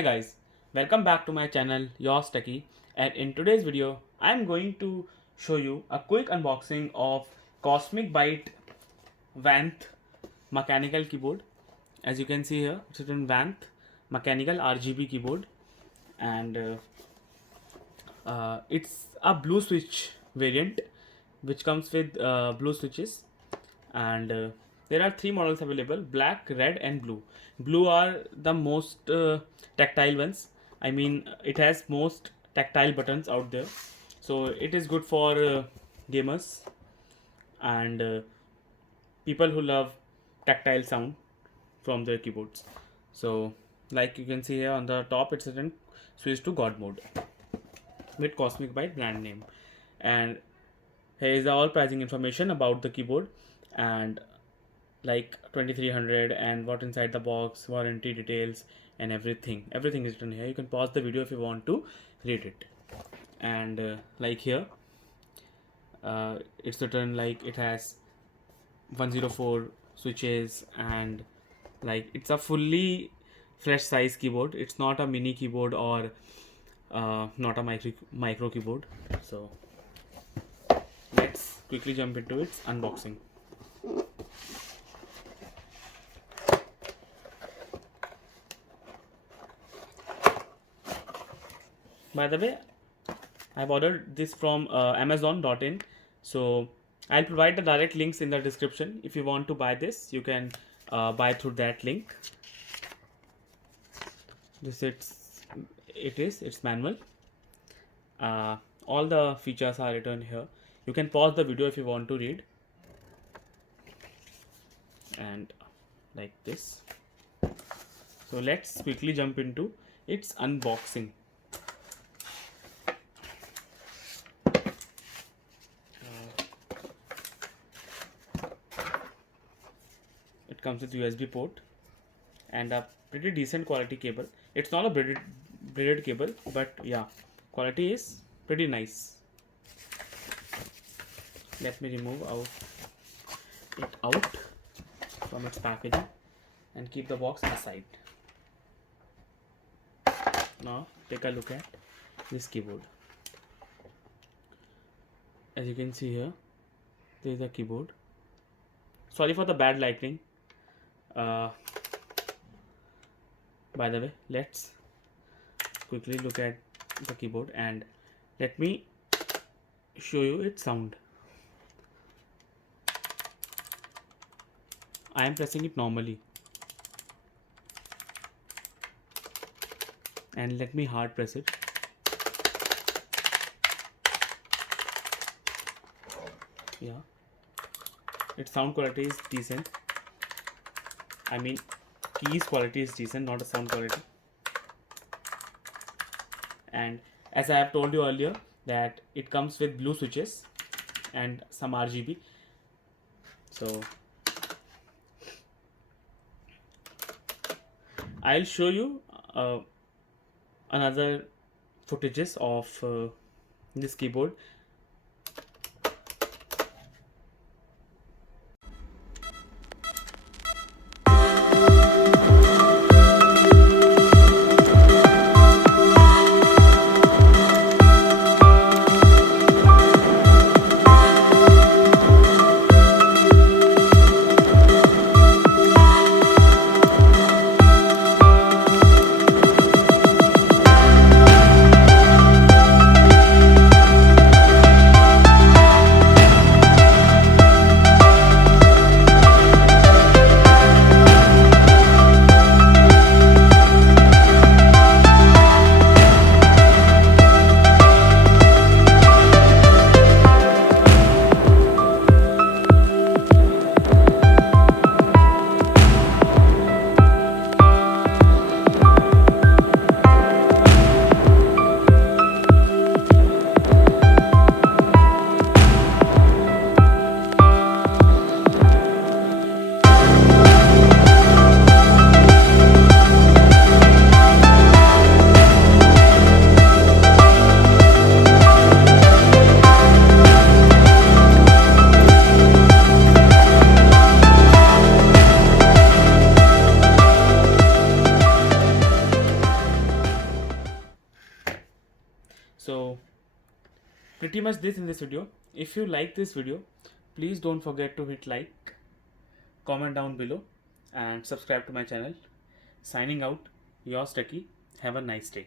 Hi guys, welcome back to my channel Yourz Techy, and in today's video I am going to show you a quick unboxing of Cosmic Byte Vanth mechanical keyboard. As you can see here, it's written Vanth mechanical RGB keyboard, and it's a blue switch variant which comes with blue switches, and there are three models available: black, red and blue. Blue are the most tactile ones. I mean, it has most tactile buttons out there, so it is good for gamers and people who love tactile sound from their keyboards. So like you can see here on the top, it's written switch to God mode with Cosmic Byte brand name, and here is all pricing information about the keyboard, and like 2300 and what inside the box, warranty details and everything is written here. You can pause the video if you want to read it. And like here it's written like it has 104 switches, and like it's a fully fresh size keyboard. It's not a mini keyboard or not a micro keyboard. So let's quickly jump into its unboxing. By the way, I've ordered this from Amazon.in, so I'll provide the direct links in the description. If you want to buy this, you can buy through that link. It's manual. All the features are written here. You can pause the video if you want to read, and like this. So let's quickly jump into its unboxing. It comes with USB port and a pretty decent quality cable. It's not a braided cable, but yeah, quality is pretty nice. Let me remove it out from its packaging and keep the box aside. Now take a look at this keyboard. As you can see here, there is a keyboard. Sorry for the bad lighting. By the way, let's quickly look at the keyboard and let me show you its sound. I am pressing it normally, and let me hard press it. Yeah, its sound quality is decent. I mean, keys quality is decent, not a sound quality. And as I have told you earlier, that it comes with blue switches and some RGB. So I'll show you another footages of this keyboard. So pretty much this in this video. If you like this video, please don't forget to hit like, comment down below, and subscribe to my channel. Signing out, yours Techy. Have a nice day.